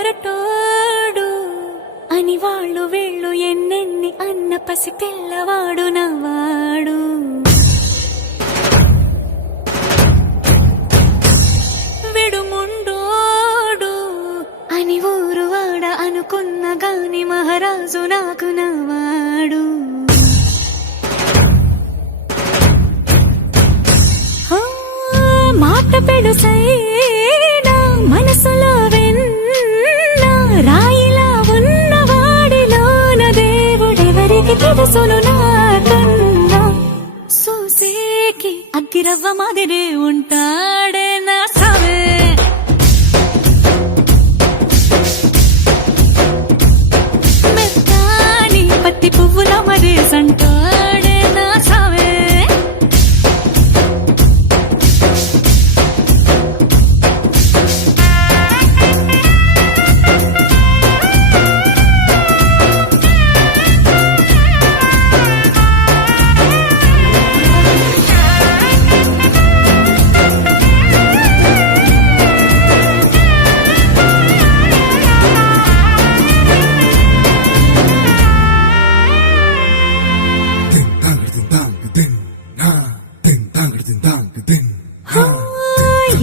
మొరటోడు అని వాళ్ళు వీళ్ళు ఎన్నెన్ని అన్న పసి పిల్లవాడు నవ్వాడు. విడుముండోడు అని ఊరు వాడ అనుకున్న గాని మహారాజు నాకు నవ్వాడు. మాట పెడుసైనా మనసులో వెన్న రాయిలా ఉన్నవాడిలోన దేవుడెవరికి తెలుసును నాకన్నా. సూసేకి అగ్గిరవ్వ మాదిరే ఉంటాడే నా సావే. మెత్తాని పత్తి పువ్వుల మరేసంటాడే నా సావే.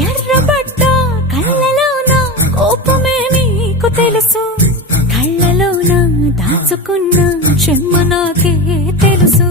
ఎర్రబడ్డ కళ్ళలోన కోపమే నీకు తెలుసు, కళ్ళలోన దాచుకున్న చెమ్మ నాకే తెలుసు.